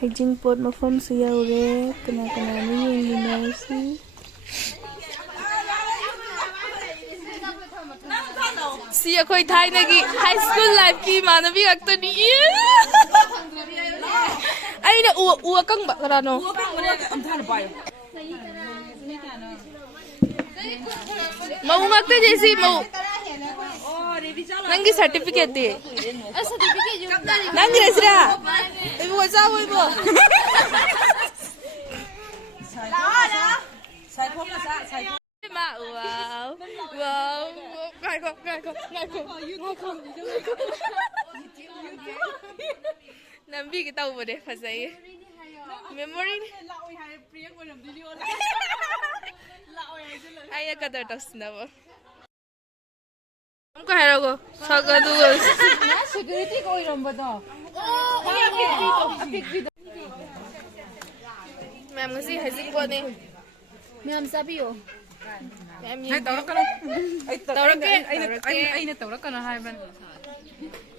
heijingpot mafamsu yaure kana ni yengminasi si akhoi thainagi high school life ki manabi aktani aina u akang ba karano mau ngakte jesi mau nangi certificate de nangi resra ibu wacha ibu ma wow wow ngai ko nambi ki tau bode phasai memory ai kadar tasna bo हमको है रोगो saga दुगस ना security को इरम बतो ma'am ngasi heijingpot ne ma'am sabiyo ma'am ये tawrakano aina tawrakano haiban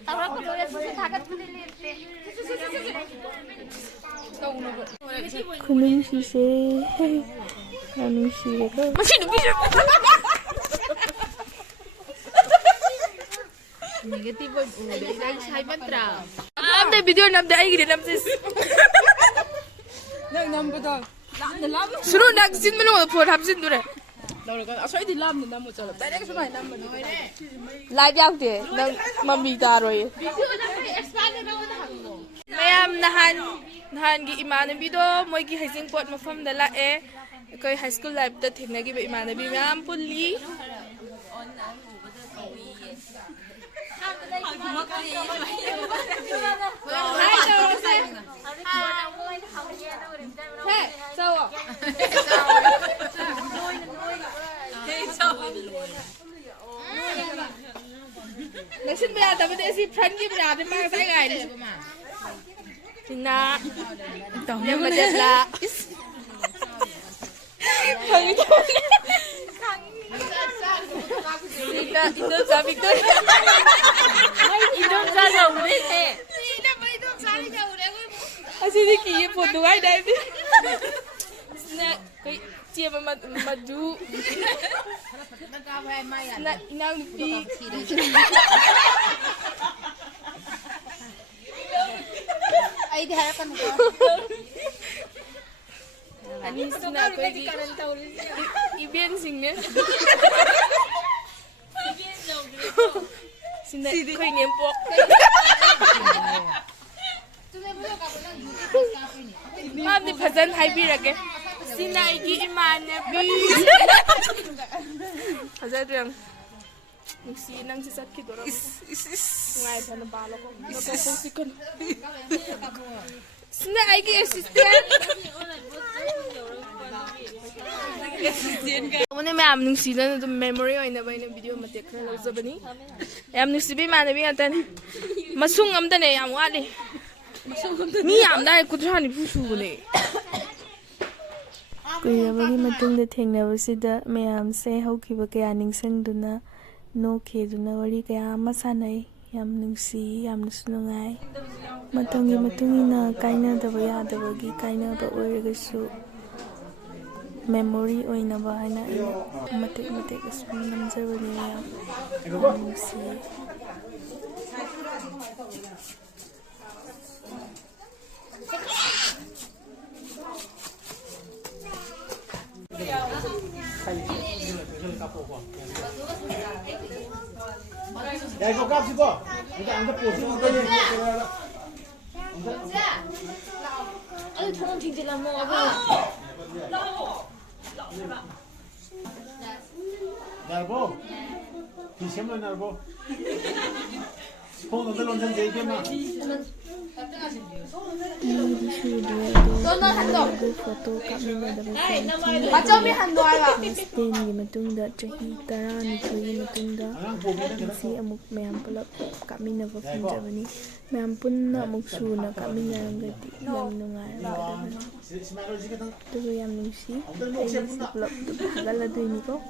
tawrakano le thagat bune lete kunung si se kunung si ko masi nubi negative udah saya mantra namde video namde ai gide namde nam betul lam suruh nak sin menu phone hapsin dure laura asoi di lam nam mo chala direct sunai nam no live yak de nang mami da roi video nam expand na ko hangmo mayam nahan gi Emanabi do moi gi heijingpot mafam da la e koi high school life da thengna gi Emanabi mayam pulli Naksin baya tapi dia si friend ki baya tapi mak saya gay ni. Tina, yang betul lah. Kami tu. Itu sabi tu. Itu sabi jauh ni. Itu sabi jauh ni. Asyik ni kiri foto ay dah ni. Nak kau cia madu. Nak inang pi. Ay diharapan ko. Ani sina ko di Ibian singnya. Sina ko ngempok. Ma'am di phazan haibirage. Sina igi Emanabi. Phazan rang. Nuksi nang si sakit orang. Ngai phana balo ko. Nako sikon. Sina igi assistant. Mune मैम नुसीना तो memory होइना बाइना video मते खरा लौजबनी याम नुसीबी Emanabi अतन मसुंग अमदने याम वाले मी याम दाइ कुद्रानि फुसुबने कुयबगी मतुंग थेंगनबसिदा ma'am से हौखिबा कया निंगसंगदुना नोखेदुना worry कया मसानाई याम नुसी याम नुसुनगाई Matangi मतुंगिना काइनादबा यादबगी काइनाबा ओइरगसु memory oina ba haina matek asmi namjabani ya si Ya kau kap sih kok? Kita anda posting apa ni? Aduh, tolong tinggi lama apa? Narbo, kisah mana narbo? Kau nanti loncat jadi mana? Donald Hando. Foto kami ada macam ni Hando ala. Spain di matunda jahi tarani jahi matunda. Si amuk mayam pelak kami nak berpinjam ni. Mayam pun amuk suna kami yang gati yang nungai yang tu yang nusi. Si pelak tu halal tu ini kau.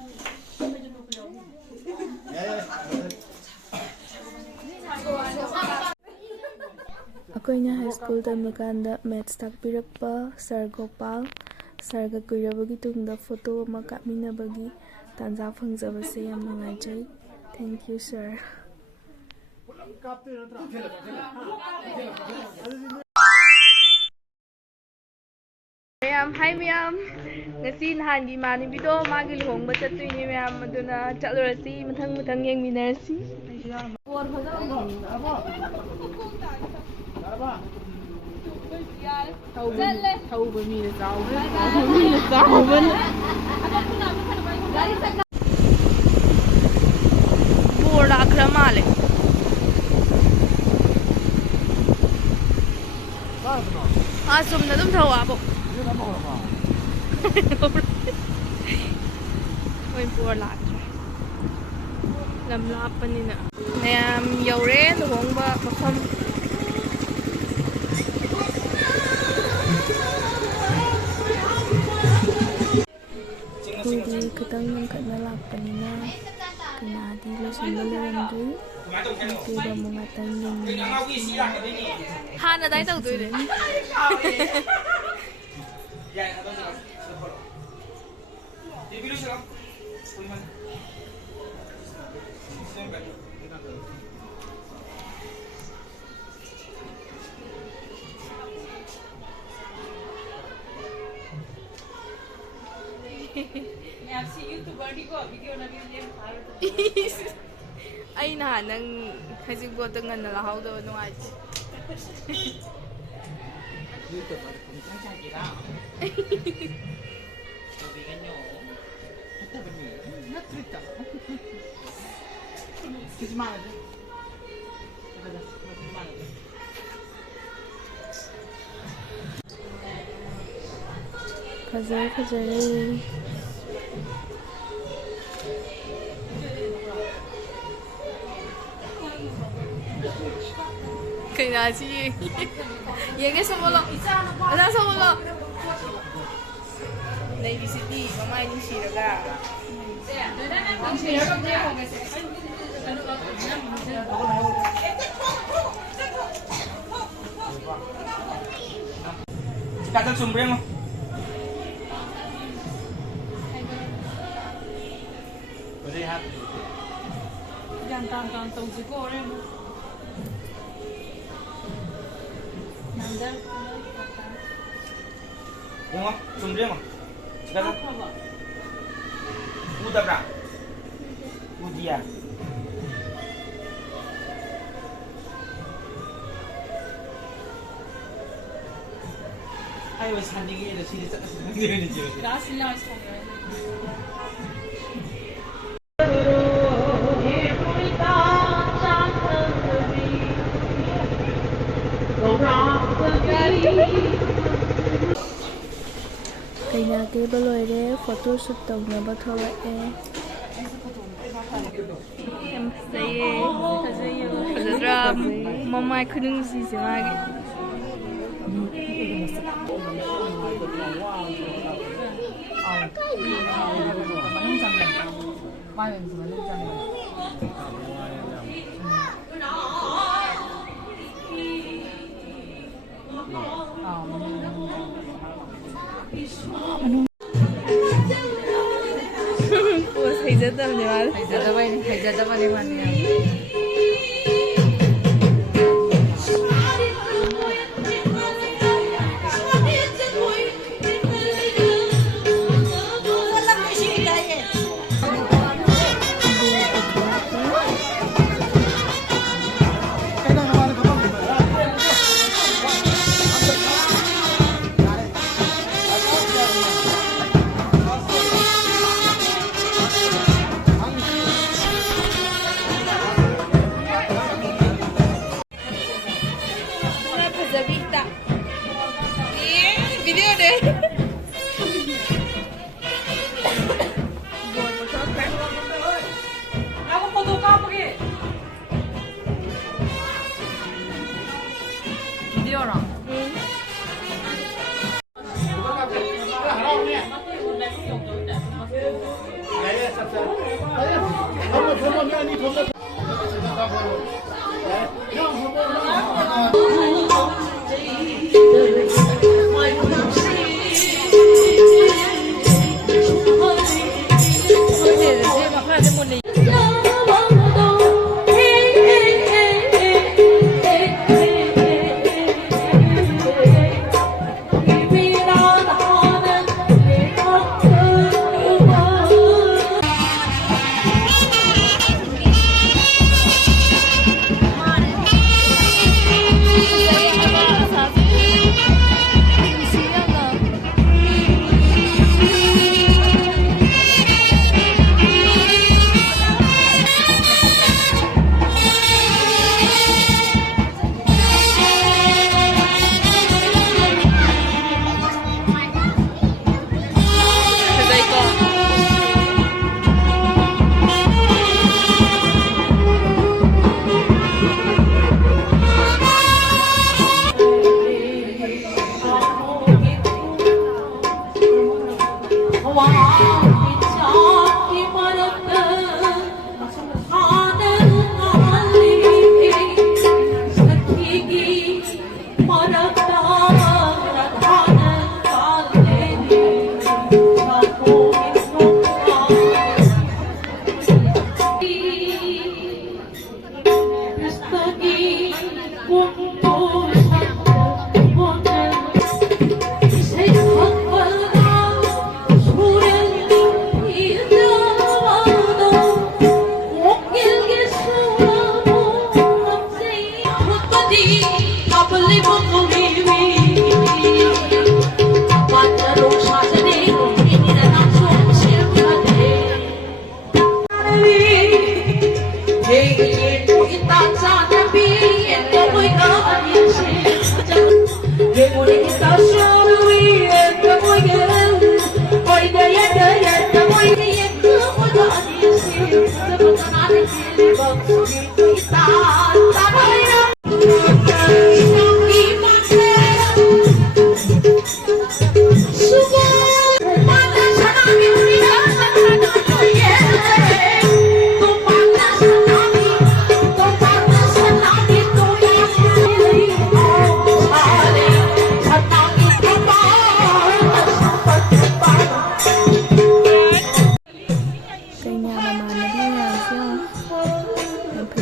ꯑꯩꯈꯣꯏꯅ high school ꯇꯝꯃꯤꯀꯥꯟꯗ ꯃꯦꯠꯁ ꯇꯥꯛꯄꯤꯔꯛꯄ ꯁꯥꯔ ꯒꯣꯄꯥꯜ ꯁꯥꯔꯒ ꯀꯨꯏꯔꯕꯒꯤ ꯇꯨꯡꯗ photo ꯑꯃ ꯀꯥꯞꯃꯤꯟꯅꯕꯒꯤ ꯇꯥꯟꯖꯥ ꯐꯪꯖꯕꯁꯦ ꯌꯥꯝ ꯅꯨꯡꯉꯥꯏꯖꯩ thank you ꯁꯥꯔ ꯃꯌꯥꯝ ꯍꯥꯏ ꯃꯌꯥꯝ ꯉꯁꯤ ꯅꯍꯥꯟꯒꯤ ꯏꯃꯥꯟꯅꯕꯤꯗꯣ ꯃꯥꯒꯤ ꯂꯨꯍꯣꯡꯕ ꯆꯠꯇꯣꯏꯅꯦ ꯃꯌꯥꯝ ꯑꯗꯨꯅ ꯆꯠꯂꯨꯔꯁꯤ ꯃꯊꯪ ꯃꯊꯪ ꯌꯦꯡꯃꯤꯟꯅꯔꯁꯤ ꯊꯧꯕ ꯃꯤꯅ ꯆꯥꯎꯕꯅ ꯕꯣꯔ ꯂꯥꯛꯈ꯭ꯔ ꯃꯥꯜꯂꯦ ꯆꯨꯝꯅ ꯑꯗꯨꯝ ꯊꯧꯋꯥꯕꯣ ꯍꯣꯏ ꯕꯣꯔ ꯂꯥꯛꯈ꯭ꯔꯦ ꯂꯝ ꯂꯥꯞꯄꯅꯤꯅ ꯃꯌꯥꯝ ꯌꯧꯔꯦ ꯂꯨꯍꯣꯡꯕ ꯃꯐꯝ ꯈꯨꯜꯗꯤ ꯈꯤꯇꯪ ꯉꯟꯈꯠꯅ ꯂꯥꯛꯄꯅꯤꯅ ꯀꯩꯅꯥꯗꯤ ꯂꯣꯏꯁꯤꯟꯕ ꯂꯣꯏꯔꯝꯗ꯭ꯔꯤ ꯅꯨꯄꯤꯗ ꯑꯃꯨꯛ ꯉꯥꯛꯇꯪ ꯌꯦꯡꯃꯤꯟꯅꯔꯁꯤ ꯍꯥꯟꯅ ꯑꯗꯥꯏ ꯇꯧꯗꯣꯏꯅꯦ ꯑꯩ ꯅꯍꯥꯟ ꯅꯪ ꯍꯩꯖꯤꯡꯄꯣꯠꯇ ꯉꯟꯅ ꯂꯥꯛꯍꯧꯗꯕ ꯅꯨꯡꯉꯥꯏꯇꯦ ꯐꯖꯔꯦ ꯐꯖꯔꯦ ꯀꯩꯅꯥꯁꯤ ꯌꯦꯡꯒꯦ ꯁꯣꯃꯣꯂꯣ ꯑꯣꯖꯥ ꯁꯣꯃꯣꯂꯣ ꯂꯩꯔꯤꯁꯤꯗꯤ ꯃꯃꯥꯏ ꯅꯨꯡꯁꯤꯔꯒ Kata sumber mo. Beri hat. Jangan tahu sih goreng. Nandar. Yung sumber mo. Kata. Udah bra. Udia. I was handing it a series of last Kaya keba loire photo shoot tꯧꯅꯕ ꯊꯣꯛꯂꯛꯑꯦ ꯌꯥꯝ ꯐꯖꯩꯌꯦ ꯐꯖꯗ꯭ꯔꯥ ꯃꯃꯥꯏ ꯈꯨꯅꯨꯡꯁꯤꯁꯦ ꯃꯥꯒꯤ Post heijadabne wala. Heijadabane wala. Video deh. Aku foto kau pergi. Video orang. Hãy subscribe cho kênh Ghiền Mì Gõ để không bỏ lỡ những video hấp dẫn. Hãy subscribe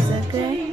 cho kênh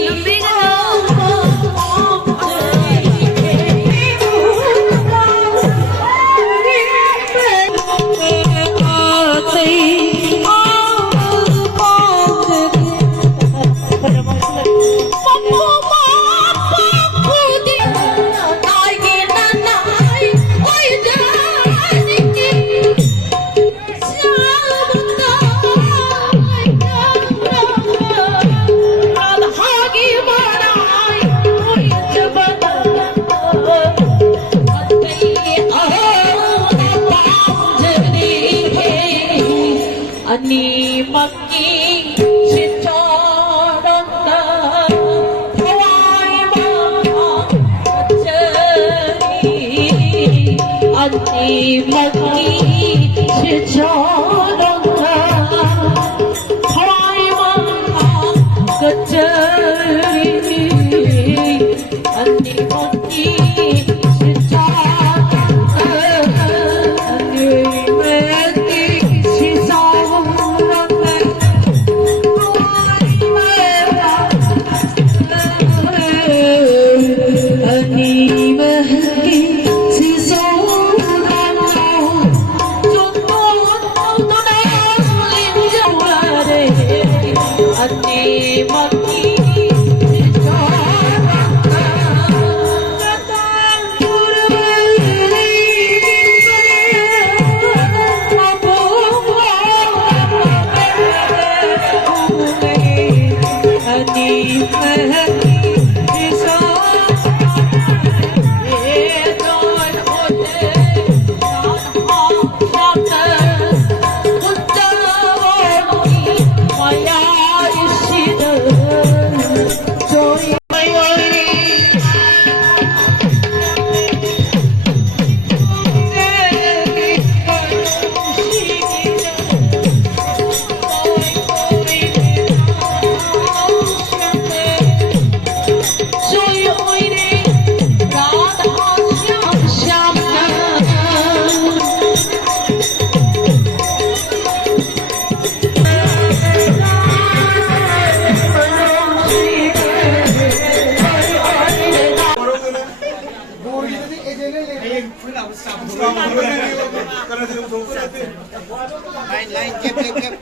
Ghiền Mì Gõ để không bỏ lỡ Line, keep. Line.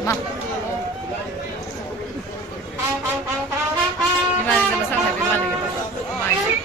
Ma. Imaginez mo sa akin, imaginez mo.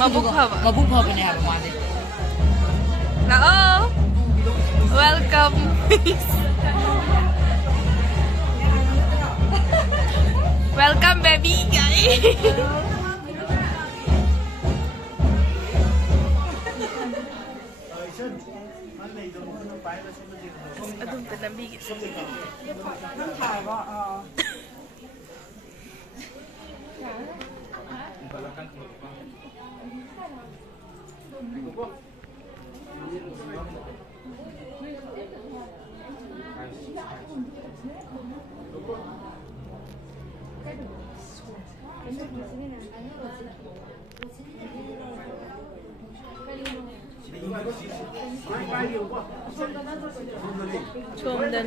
Mabukha ba niya ba mali? Nao! Welcome! Welcome, baby! Adong tanambigit. Chôm đen.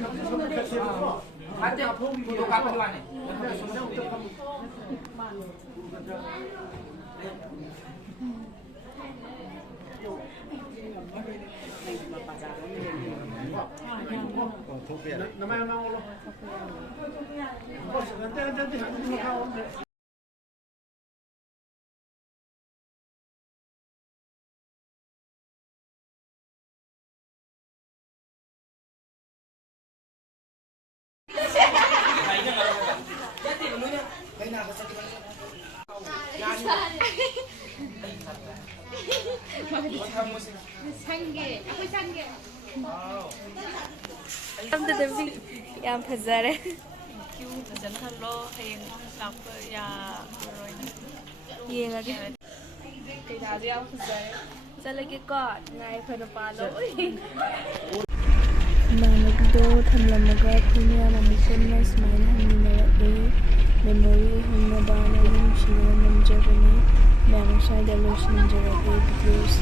Yang besar. Kyu besar kalau yang tak ya beroi. Yang lagi. Tidak ada yang besar. Saya lagi kot ngai pada palo. Managdo thamlamaga punya mamukunna smile hanminarade memory hunna bana yum shina namjabani ma'am shai delusion jarade videos